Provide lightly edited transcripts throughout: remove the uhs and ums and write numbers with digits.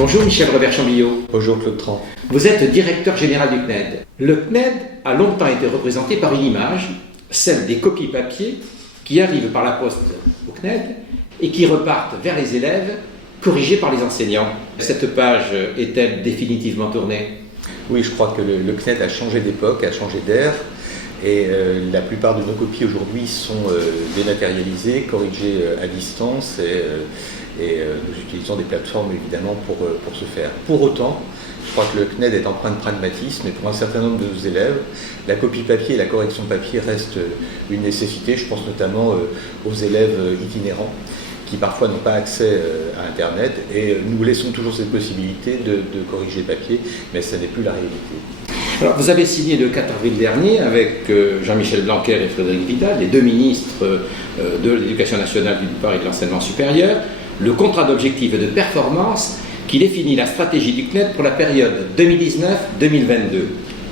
Bonjour Michel Robert-Chambillot. Bonjour Claude Tran. Vous êtes directeur général du CNED. Le CNED a longtemps été représenté par une image, celle des copies papier qui arrivent par la poste au CNED et qui repartent vers les élèves, corrigées par les enseignants. Cette page est-elle définitivement tournée? Oui, je crois que le CNED a changé d'époque, a changé d'ère. Et la plupart de nos copies aujourd'hui sont dématérialisées, corrigées à distance et nous utilisons des plateformes évidemment pour ce faire. Pour autant, je crois que le CNED est empreint de pragmatisme et pour un certain nombre de nos élèves, la copie papier et la correction papier restent une nécessité. Je pense notamment aux élèves itinérants qui parfois n'ont pas accès à Internet et nous laissons toujours cette possibilité de corriger papier, mais ça n'est plus la réalité. Alors, vous avez signé le 4 avril dernier avec Jean-Michel Blanquer et Frédérique Vidal, les deux ministres de l'Éducation nationale d'une part et de l'enseignement supérieur, le contrat d'objectifs et de performance qui définit la stratégie du CNED pour la période 2019-2022.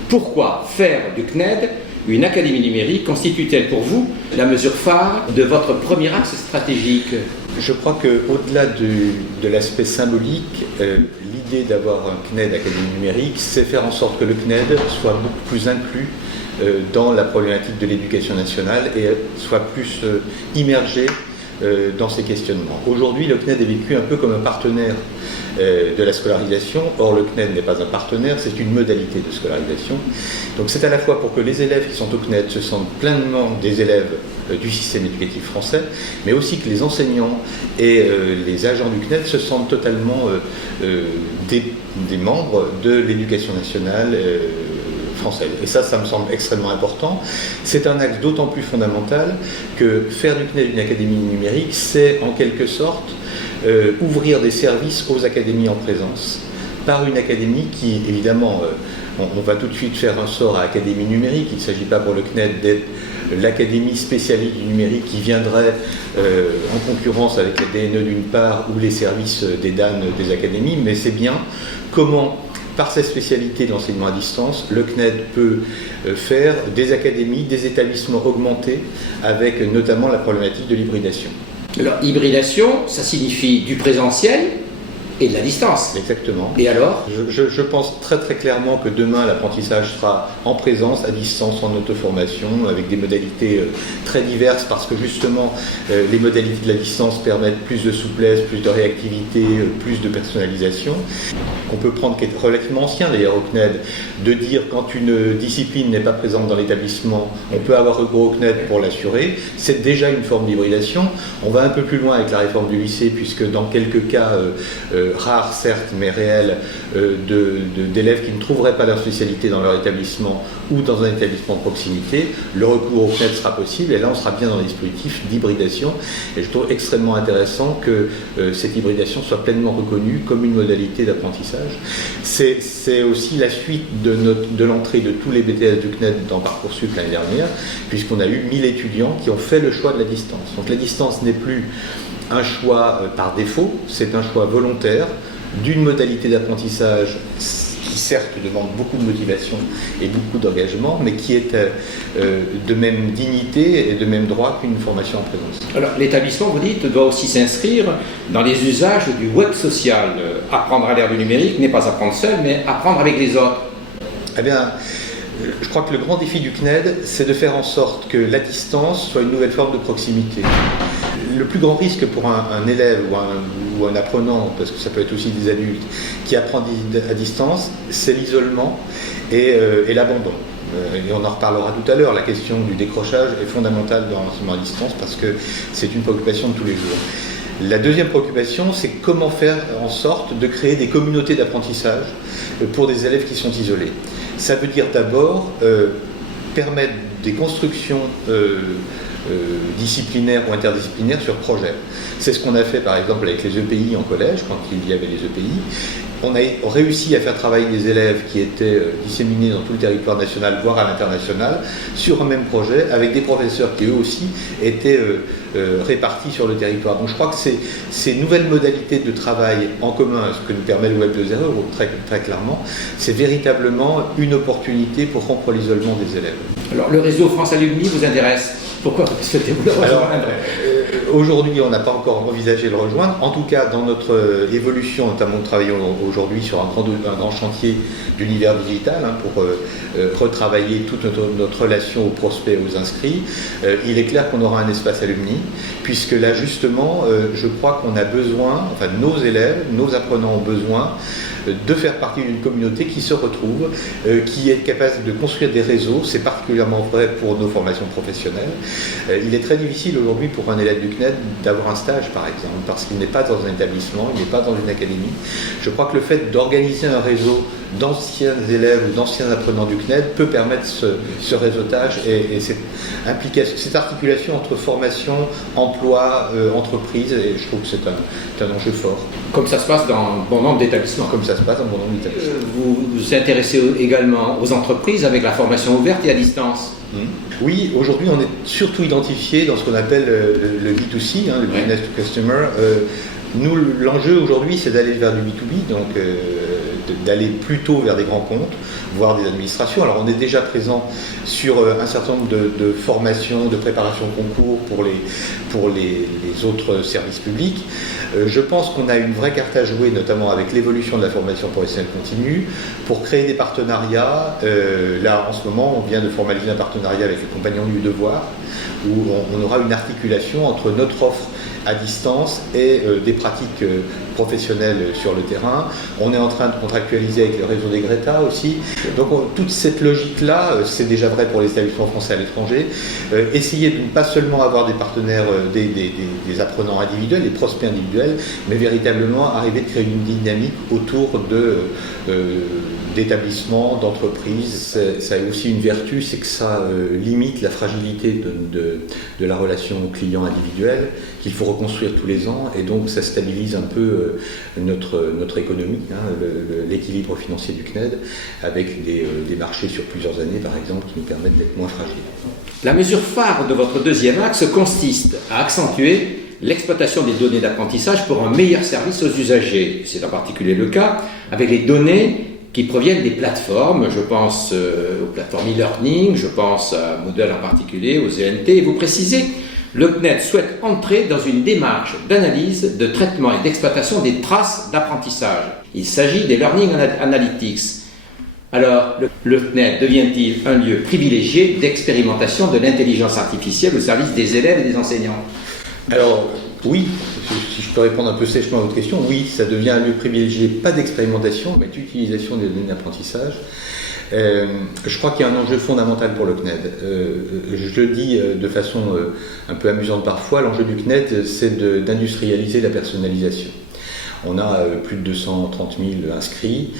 Pourquoi faire du CNED une académie numérique constitue-t-elle pour vous la mesure phare de votre premier axe stratégique? Je crois qu'au-delà de l'aspect symbolique, l'idée d'avoir un CNED Académie numérique, c'est faire en sorte que le CNED soit beaucoup plus inclus dans la problématique de l'éducation nationale et soit plus immergé dans ces questionnements. Aujourd'hui, le CNED est vécu un peu comme un partenaire de la scolarisation. Or, le CNED n'est pas un partenaire, c'est une modalité de scolarisation. Donc c'est à la fois pour que les élèves qui sont au CNED se sentent pleinement des élèves du système éducatif français, mais aussi que les enseignants et les agents du CNED se sentent totalement des membres de l'éducation nationale française. Et ça me semble extrêmement important. C'est un axe d'autant plus fondamental que faire du CNED une académie numérique, c'est en quelque sorte ouvrir des services aux académies en présence par une académie qui, évidemment, on va tout de suite faire un sort à Académie numérique. Il ne s'agit pas pour le CNED d'être l'académie spécialiste du numérique qui viendrait en concurrence avec les DNE d'une part ou les services des DAN des académies, mais c'est bien comment, par sa spécialité de l'enseignement à distance, le CNED peut faire des académies, des établissements augmentés avec notamment la problématique de l'hybridation. Alors, hybridation, ça signifie du présentiel et de la distance. Exactement. Et alors? Je pense très très clairement que demain l'apprentissage sera en présence, à distance, en auto-formation, avec des modalités très diverses parce que justement les modalités de la distance permettent plus de souplesse, plus de réactivité, plus de personnalisation. On peut prendre, qui est relativement ancien d'ailleurs au CNED, de dire quand une discipline n'est pas présente dans l'établissement, on peut avoir recours au CNED pour l'assurer. C'est déjà une forme d'hybridation. On va un peu plus loin avec la réforme du lycée puisque dans quelques cas rares certes, mais réels, d'élèves qui ne trouveraient pas leur spécialité dans leur établissement ou dans un établissement de proximité, le recours au CNED sera possible et là on sera bien dans les dispositifs d'hybridation et je trouve extrêmement intéressant que cette hybridation soit pleinement reconnue comme une modalité d'apprentissage. C'est aussi la suite de l'entrée de tous les BTS du CNED dans Parcoursup l'année dernière, puisqu'on a eu 1000 étudiants qui ont fait le choix de la distance. Donc la distance n'est plus un choix par défaut, c'est un choix volontaire d'une modalité d'apprentissage qui certes demande beaucoup de motivation et beaucoup d'engagement, mais qui est de même dignité et de même droit qu'une formation en présence. Alors l'établissement, vous dites, doit aussi s'inscrire dans les usages du web social. Apprendre à l'ère du numérique n'est pas apprendre seul, mais apprendre avec les autres. Eh bien, je crois que le grand défi du CNED, c'est de faire en sorte que la distance soit une nouvelle forme de proximité. Le plus grand risque pour un élève ou un apprenant, parce que ça peut être aussi des adultes, qui apprend à distance, c'est l'isolement et l'abandon. Et on en reparlera tout à l'heure, la question du décrochage est fondamentale dans l'enseignement à distance parce que c'est une préoccupation de tous les jours. La deuxième préoccupation, c'est comment faire en sorte de créer des communautés d'apprentissage pour des élèves qui sont isolés. Ça veut dire d'abord permettre des constructions disciplinaires ou interdisciplinaires sur projet. C'est ce qu'on a fait par exemple avec les EPI en collège, quand il y avait les EPI. On a réussi à faire travailler des élèves qui étaient disséminés dans tout le territoire national, voire à l'international, sur un même projet, avec des professeurs qui eux aussi étaient répartis sur le territoire. Donc je crois que ces nouvelles modalités de travail en commun, ce que nous permet le Web 2.0, très, très clairement, c'est véritablement une opportunité pour rompre l'isolement des élèves. Alors le réseau France Alumni vous intéresse? Pourquoi souhaitez-vous le rejoindre? Aujourd'hui, on n'a pas encore envisagé de le rejoindre. En tout cas, dans notre évolution, notamment nous travaillons aujourd'hui sur un grand chantier d'univers digital pour retravailler toute notre relation aux prospects et aux inscrits. Il est clair qu'on aura un espace alumni, puisque là justement, je crois qu'on a besoin, enfin nos élèves, nos apprenants ont besoin de faire partie d'une communauté qui se retrouve, qui est capable de construire des réseaux. C'est particulièrement vrai pour nos formations professionnelles. Il est très difficile aujourd'hui pour un élève du CNED d'avoir un stage, par exemple, parce qu'il n'est pas dans un établissement, il n'est pas dans une académie. Je crois que le fait d'organiser un réseau d'anciens élèves ou d'anciens apprenants du CNED peut permettre ce réseautage et cette articulation entre formation, emploi, entreprise, et je trouve que c'est un enjeu fort. Comme ça se passe dans bon nombre d'établissements. Comme ça se passe dans bon nombre d'établissements. Vous vous intéressez également aux entreprises avec la formation ouverte et à distance. Oui, aujourd'hui on est surtout identifié dans ce qu'on appelle le B2C, le Business to Customer. Nous, l'enjeu aujourd'hui, c'est d'aller vers du B2B, donc d'aller plutôt vers des grands comptes, voire des administrations. Alors on est déjà présent sur un certain nombre de formations, de préparation de concours pour les autres services publics. Je pense qu'on a une vraie carte à jouer, notamment avec l'évolution de la formation professionnelle continue, pour créer des partenariats. Là, en ce moment, on vient de formaliser un partenariat avec les Compagnons du Devoir, où on aura une articulation entre notre offre à distance et des pratiques professionnelles sur le terrain. On est en train de contractualiser avec le réseau des Greta aussi. Donc toute cette logique-là, c'est déjà vrai pour les établissements français à l'étranger. Essayer de ne pas seulement avoir des partenaires, des apprenants individuels, des prospects individuels, mais véritablement arriver de créer une dynamique autour d'établissements, d'entreprises. Ça a aussi une vertu, c'est que ça limite la fragilité de la relation client individuel, qu'il faut reconstruire tous les ans, et donc ça stabilise un peu notre économie, l'équilibre financier du CNED, avec des marchés sur plusieurs années, par exemple, qui nous permettent d'être moins fragiles. La mesure phare de votre deuxième axe consiste à accentuer l'exploitation des données d'apprentissage pour un meilleur service aux usagers. C'est en particulier le cas avec les données qui proviennent des plateformes. Je pense aux plateformes e-learning, je pense à Moodle en particulier, aux ENT. Et vous précisez, le CNED souhaite entrer dans une démarche d'analyse, de traitement et d'exploitation des traces d'apprentissage. Il s'agit des Learning Analytics. Alors, le CNED devient-il un lieu privilégié d'expérimentation de l'intelligence artificielle au service des élèves et des enseignants ? Alors, oui, si je peux répondre un peu sèchement à votre question, oui, ça devient un lieu privilégié, pas d'expérimentation, mais d'utilisation des données d'apprentissage. Je crois qu'il y a un enjeu fondamental pour le CNED. Je le dis de façon un peu amusante parfois, l'enjeu du CNED, c'est d'industrialiser la personnalisation. On a plus de 230 000 inscrits.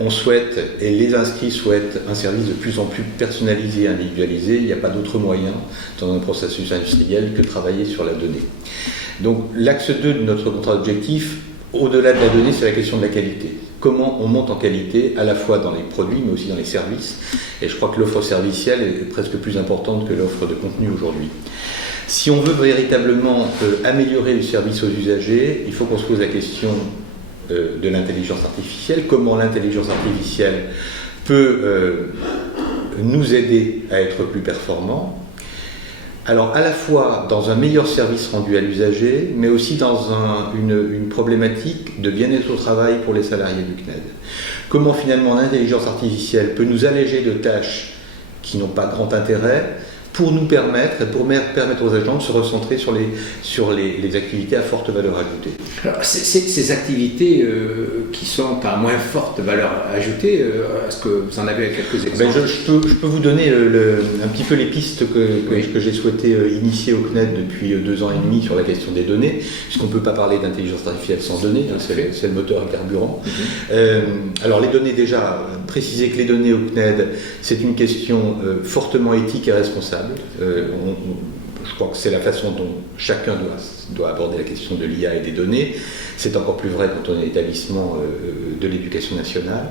On souhaite, et les inscrits souhaitent, un service de plus en plus personnalisé et individualisé. Il n'y a pas d'autre moyen dans un processus industriel que de travailler sur la donnée. Donc l'axe 2 de notre contrat d'objectif, au-delà de la donnée, c'est la question de la qualité. Comment on monte en qualité, à la fois dans les produits, mais aussi dans les services. Et je crois que l'offre servicielle est presque plus importante que l'offre de contenu aujourd'hui. Si on veut véritablement améliorer le service aux usagers, il faut qu'on se pose la question de l'intelligence artificielle. Comment l'intelligence artificielle peut nous aider à être plus performants. Alors à la fois dans un meilleur service rendu à l'usager, mais aussi dans une problématique de bien-être au travail pour les salariés du CNED. Comment finalement l'intelligence artificielle peut nous alléger de tâches qui n'ont pas grand intérêt, pour nous permettre aux agents de se recentrer sur les activités à forte valeur ajoutée. Alors, ces activités qui sont à moins forte valeur ajoutée, est-ce que vous en avez quelques exemples? Je peux vous donner un petit peu les pistes que j'ai souhaité initier au CNED depuis 2 ans et demi sur la question des données, puisqu'on ne peut pas parler d'intelligence artificielle sans données, c'est le moteur et le carburant. Alors les données, déjà, préciser que les données au CNED, c'est une question fortement éthique et responsable. Je crois que c'est la façon dont chacun doit aborder la question de l'IA et des données. C'est encore plus vrai quand on est établissement de l'éducation nationale.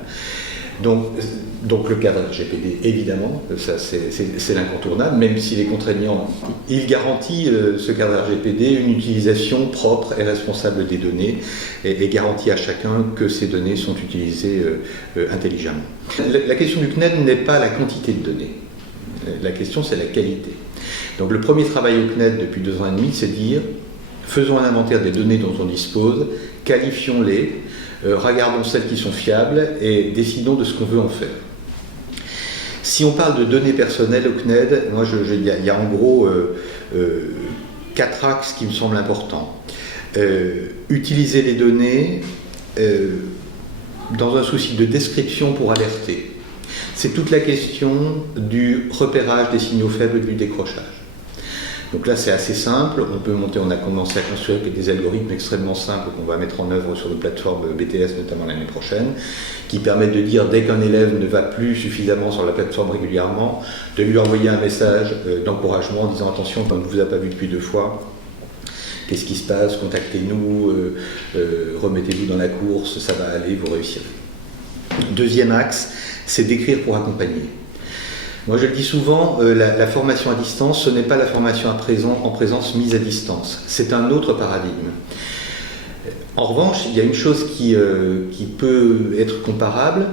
Donc le cadre RGPD, évidemment, ça c'est l'incontournable, même s'il est contraignant. Il garantit, ce cadre RGPD, une utilisation propre et responsable des données et garantit à chacun que ces données sont utilisées intelligemment. La question du CNED n'est pas la quantité de données. La question, c'est la qualité. Donc le premier travail au CNED depuis 2 ans et demi, c'est de dire, faisons un inventaire des données dont on dispose, qualifions-les, regardons celles qui sont fiables et décidons de ce qu'on veut en faire. Si on parle de données personnelles au CNED, moi, il y a en gros 4 axes qui me semblent importants. Utiliser les données dans un souci de description pour alerter. C'est toute la question du repérage des signaux faibles du décrochage. Donc là, c'est assez simple. On a commencé à construire des algorithmes extrêmement simples qu'on va mettre en œuvre sur nos plateformes BTS, notamment l'année prochaine, qui permettent de dire, dès qu'un élève ne va plus suffisamment sur la plateforme régulièrement, de lui envoyer un message d'encouragement en disant, attention, on ne vous a pas vu depuis 2 fois. Qu'est-ce qui se passe? Contactez-nous, remettez-vous dans la course, ça va aller, vous réussirez. Deuxième axe, c'est d'écrire pour accompagner. Moi, je le dis souvent, la formation à distance, ce n'est pas la formation en présence mise à distance. C'est un autre paradigme. En revanche, il y a une chose qui peut être comparable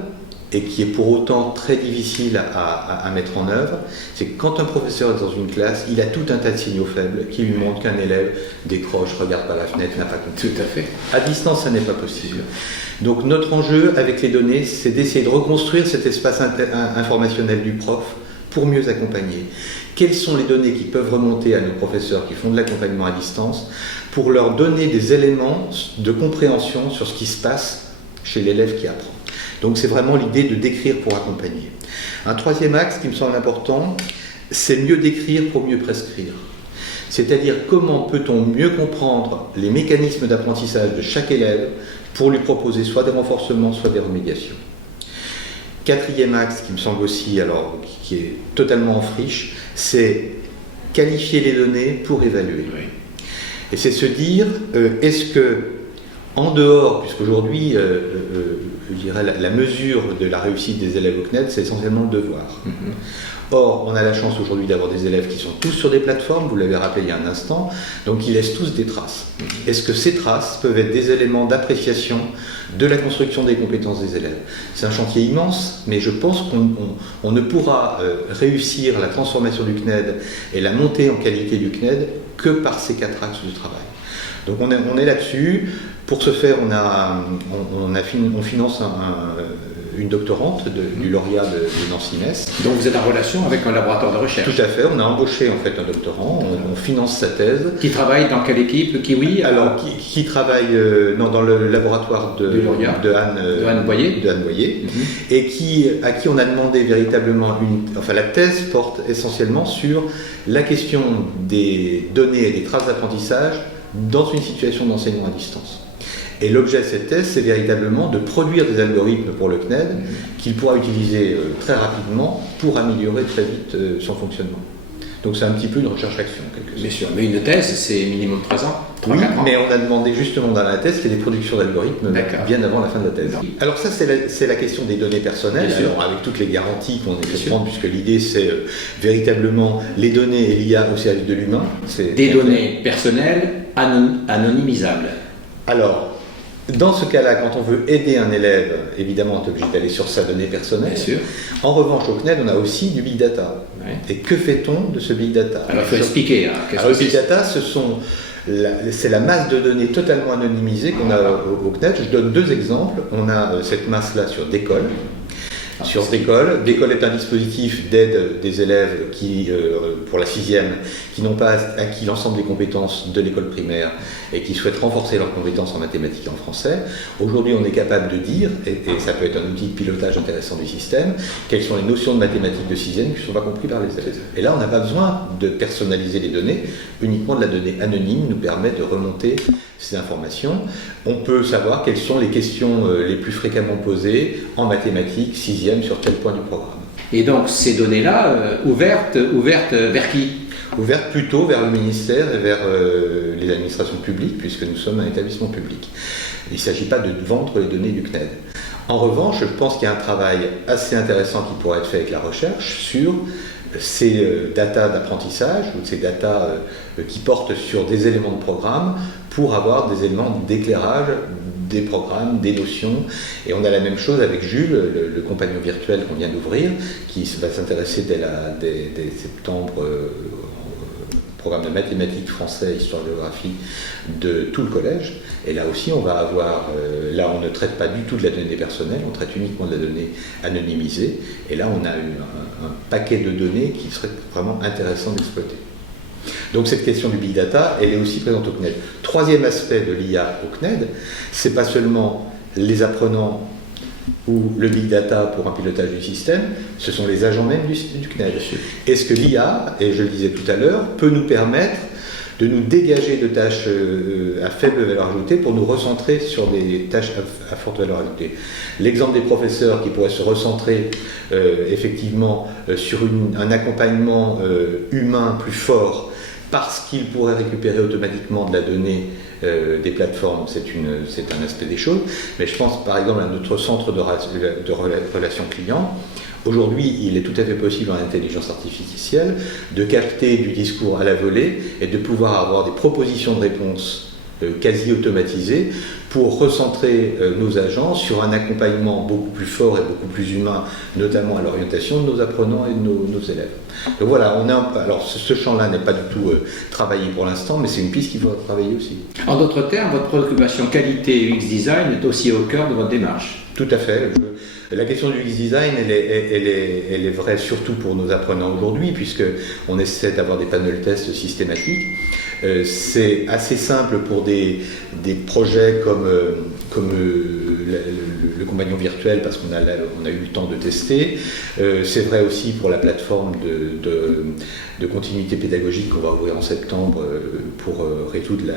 et qui est pour autant très difficile à mettre en œuvre, c'est que quand un professeur est dans une classe, il a tout un tas de signaux faibles qui lui montrent qu'un élève décroche, regarde par la fenêtre, n'a pas compris. Tout à fait. À distance, ça n'est pas possible. Donc notre enjeu avec les données, c'est d'essayer de reconstruire cet espace informationnel du prof pour mieux accompagner. Quelles sont les données qui peuvent remonter à nos professeurs qui font de l'accompagnement à distance pour leur donner des éléments de compréhension sur ce qui se passe chez l'élève qui apprend. Donc c'est vraiment l'idée de décrire pour accompagner. Un troisième axe qui me semble important, c'est mieux décrire pour mieux prescrire. C'est-à-dire comment peut-on mieux comprendre les mécanismes d'apprentissage de chaque élève pour lui proposer soit des renforcements, soit des remédiations. Quatrième axe qui me semble aussi, alors qui est totalement en friche, c'est qualifier les données pour évaluer. Oui. Et c'est se dire, est-ce que, en dehors, puisqu'aujourd'hui, je dirais, la mesure de la réussite des élèves au CNED, c'est essentiellement le devoir. Or, on a la chance aujourd'hui d'avoir des élèves qui sont tous sur des plateformes, vous l'avez rappelé il y a un instant, donc ils laissent tous des traces. Est-ce que ces traces peuvent être des éléments d'appréciation de la construction des compétences des élèves? C'est un chantier immense, mais je pense qu'on ne pourra réussir la transformation du CNED et la montée en qualité du CNED que par ces 4 axes de travail. Donc on est là-dessus. Pour ce faire, on finance une doctorante du lauréat de Nancy-Metz. Donc vous êtes en relation avec un laboratoire de recherche? Tout à fait, on a embauché en fait un doctorant, on finance sa thèse. Qui travaille dans quelle équipe? Kiwi? Alors, qui travaille dans le laboratoire de Anne Boyer, et à qui on a demandé véritablement la thèse porte essentiellement sur la question des données et des traces d'apprentissage dans une situation d'enseignement à distance. Et l'objet de cette thèse, c'est véritablement de produire des algorithmes pour le CNED qu'il pourra utiliser très rapidement pour améliorer très vite son fonctionnement. Donc c'est un petit peu une recherche-action, en quelque sorte. Bien sûr, mais une thèse, c'est minimum 3 ans. 3, oui, 4 ans. mais on a demandé justement dans la thèse qu'il y ait des productions d'algorithmes bien avant la fin de la thèse. Alors ça, c'est la question des données personnelles, alors, avec toutes les garanties qu'on essaie de prendre, puisque l'idée, c'est véritablement les données et l'IA au service de l'humain. Des données personnelles anonymisables. Alors, dans ce cas-là, quand on veut aider un élève, évidemment, on est obligé d'aller sur sa donnée personnelle. Bien sûr. En revanche, au CNED, on a aussi du big data. Ouais. Et que fait-on de ce big data? Alors, il faut expliquer. Le big data, c'est la masse de données totalement anonymisée qu'on a au CNED. Je donne 2 exemples. On a cette masse-là sur Décolle. Décolle est un dispositif d'aide des élèves qui, pour la 6e, qui n'ont pas acquis l'ensemble des compétences de l'école primaire et qui souhaitent renforcer leurs compétences en mathématiques et en français. Aujourd'hui, on est capable de dire, et ça peut être un outil de pilotage intéressant du système, quelles sont les notions de mathématiques de 6e qui ne sont pas comprises par les élèves. Et là, on n'a pas besoin de personnaliser les données, uniquement de la donnée anonyme nous permet de remonter ces informations. On peut savoir quelles sont les questions les plus fréquemment posées en mathématiques 6e sur tel point du programme. Et donc ces données-là, ouvertes vers qui? Ouvertes plutôt vers le ministère et vers les administrations publiques, puisque nous sommes un établissement public. Il ne s'agit pas de vendre les données du CNED. En revanche, je pense qu'il y a un travail assez intéressant qui pourrait être fait avec la recherche sur ces datas d'apprentissage ou ces datas qui portent sur des éléments de programme pour avoir des éléments d'éclairage des programmes, des notions. Et on a la même chose avec Jules, le compagnon virtuel qu'on vient d'ouvrir, qui va s'intéresser dès septembre au programme de mathématiques, français, histoire-géographie de tout le collège. Et là aussi, on va avoir, là on ne traite pas du tout de la donnée personnelle, on traite uniquement de la donnée anonymisée. Et là, on a un paquet de données qui serait vraiment intéressant d'exploiter. Donc cette question du big data, elle est aussi présente au CNED. Troisième aspect de l'IA au CNED, c'est pas seulement les apprenants ou le big data pour un pilotage du système, ce sont les agents même du CNED. Est-ce que l'IA, et je le disais tout à l'heure, peut nous permettre de nous dégager de tâches à faible valeur ajoutée pour nous recentrer sur des tâches à forte valeur ajoutée. L'exemple des professeurs qui pourraient se recentrer effectivement sur un accompagnement humain plus fort parce qu'ils pourraient récupérer automatiquement de la donnée des plateformes, c'est un aspect des choses. Mais je pense par exemple à notre centre de relations clients. Aujourd'hui, il est tout à fait possible en intelligence artificielle de capter du discours à la volée et de pouvoir avoir des propositions de réponse quasi automatisées pour recentrer nos agents sur un accompagnement beaucoup plus fort et beaucoup plus humain, notamment à l'orientation de nos apprenants et de nos élèves. Donc voilà, alors ce champ-là n'est pas du tout travaillé pour l'instant, mais c'est une piste qu'il faut travailler aussi. En d'autres termes, votre préoccupation qualité UX design est aussi au cœur de votre démarche. Tout à fait. La question du UX design, elle est vraie surtout pour nos apprenants aujourd'hui, puisqu'on essaie d'avoir des panel tests systématiques. C'est assez simple pour des projets comme le compagnon virtuel, parce qu'on a eu le temps de tester. C'est vrai aussi pour la plateforme de continuité pédagogique qu'on va ouvrir en septembre pour résoudre la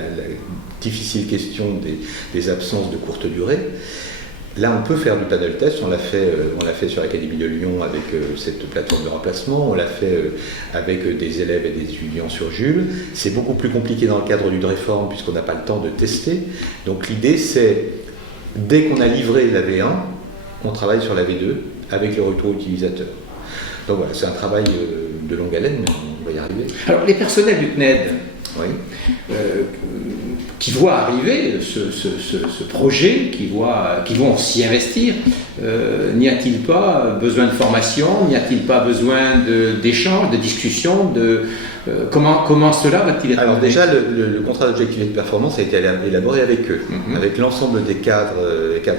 difficile question des absences de courte durée. Là, on peut faire du panel test, on l'a fait sur l'Académie de Lyon avec cette plateforme de remplacement, on l'a fait avec des élèves et des étudiants sur Jules. C'est beaucoup plus compliqué dans le cadre d'une réforme puisqu'on n'a pas le temps de tester. Donc l'idée, c'est, dès qu'on a livré la V1, on travaille sur la V2 avec le retour utilisateur. Donc voilà, c'est un travail de longue haleine, mais on va y arriver. Alors, les personnels du CNED, oui. Qui voient arriver ce projet, qui vont s'y investir, n'y a-t-il pas besoin de formation, n'y a-t-il pas besoin d'échanges, de discussions, comment cela va-t-il être? Alors déjà, le contrat d'objectif et de performance a été élaboré avec eux, avec l'ensemble des cadres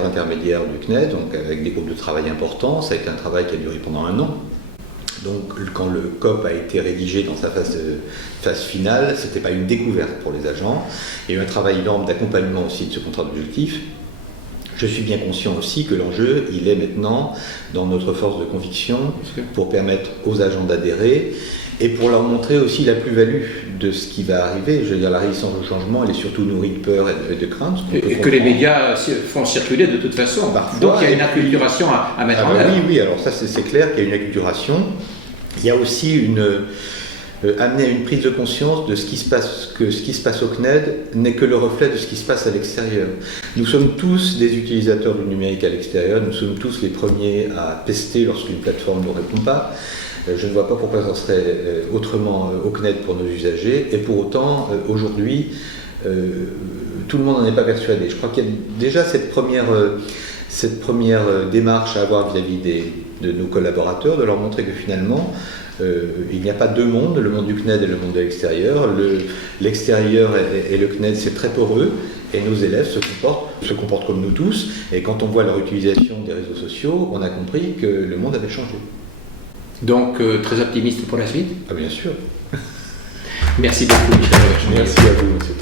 intermédiaires du CNED, donc avec des groupes de travail importants. Ça a été un travail qui a duré pendant 1 an. Donc quand le COP a été rédigé dans sa phase finale, ce n'était pas une découverte pour les agents. Il y a eu un travail énorme d'accompagnement aussi de ce contrat d'objectif. Je suis bien conscient aussi que l'enjeu, il est maintenant dans notre force de conviction pour permettre aux agents d'adhérer et pour leur montrer aussi la plus-value de ce qui va arriver. Je veux dire, la résistance au changement, elle est surtout nourrie de peur et de crainte. Et que les médias font circuler de toute façon. Parfois, donc il y a une acculturation à mettre en œuvre. Oui, alors ça c'est clair qu'il y a une acculturation. Il y a aussi amener à une prise de conscience de ce qui se passe au CNED n'est que le reflet de ce qui se passe à l'extérieur. Nous sommes tous des utilisateurs du numérique à l'extérieur, nous sommes tous les premiers à tester lorsqu'une plateforme ne répond pas. Je ne vois pas pourquoi ça serait autrement au CNED pour nos usagers, et pour autant, aujourd'hui, tout le monde n'en est pas persuadé. Je crois qu'il y a déjà cette première démarche à avoir vis-à-vis de nos collaborateurs, de leur montrer que finalement, il n'y a pas 2 mondes, le monde du CNED et le monde de l'extérieur. L'extérieur et le CNED, c'est très poreux, et nos élèves se comportent comme nous tous, et quand on voit leur utilisation des réseaux sociaux, on a compris que le monde avait changé. Donc, très optimiste pour la suite? Ah bien sûr. Merci beaucoup, Michel. Merci à vous, monsieur.